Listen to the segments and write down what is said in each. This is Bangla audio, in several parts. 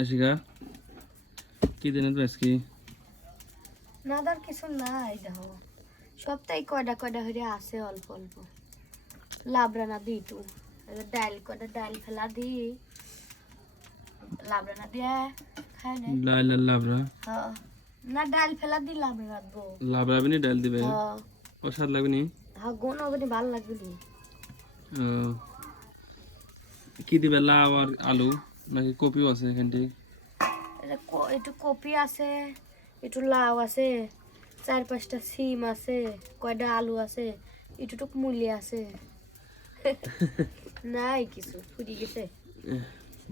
আশিকা কি দিন আজকে না দার কিছু নাই দেখো সপ্তাহে কয়টা কয়টা হয়ে আসে অল্প অল্প লাবড়ানা দিই একটু ডাল কয়টা ডাল ফেলা দিই লাবড়ানা দিয়ে খাই না ডাল আর লাবড়া হ্যাঁ না ডাল ফেলা দিই লাবড়া রাখবো লাবড়া বিনি ডাল দিবে হ্যাঁ ও স্বাদ লাগবে নি হ্যাঁ গোন হবে ভালো লাগবে নি কি দিবে লাউ আর আলু নাকি কপিও আছে এখানটি একটু কপি আছে একটু লাউ আছে 4-5টা সিম আছে কয়টা আলু আছে একটুটুক মুলি আছে নাই কিছু ফুরি গেছে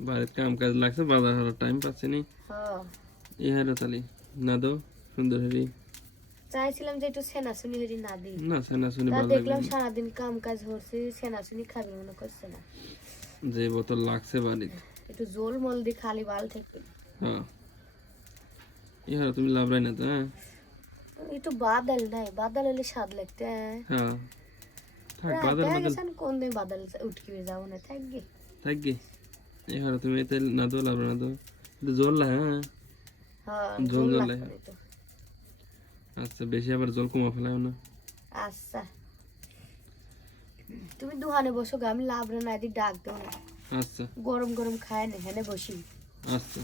বাড়িতে কাম কাজ লাগছে বাজার হারার টাইম পাচ্ছে নি হ্যাঁ এই হারে তালি না দো সুন্দর হেরি চাইছিলাম যে একটু সেনাসুনি হেরি না দিই না সেনা শুনি তা ভালো দেখলাম লাগবে সারাদিন কাম কাজ হচ্ছে সেনাসুনি খাবে মনে করছে না যে বোতল লাগছে বাড়িতে একটু জোল মল দিয়ে খালি ভালো থাকবে হ্যাঁ এই হারে তুমি লাবড়াই না তো হ্যাঁ একটু বাদাল নাই বাদাল হলে স্বাদ লাগতে হ্যাঁ থাক বাজার মধ্যে কোন দিন বাদাল উঠকে যাবো না থাকবে থাকবে এই হারে তুমি তেল না দো লাবড়া না দো একটু জল লা হ্যাঁ হ্যাঁ জল জোল জল লাগবে তো আচ্ছা বেশি আবার জল কমা ফেলাও না আচ্ছা তুমি দোকানে বসো গা আমি লাবড়া না দিয়ে ডাক দেবো না আচ্ছা গরম গরম খায় না হেনে বসি আচ্ছা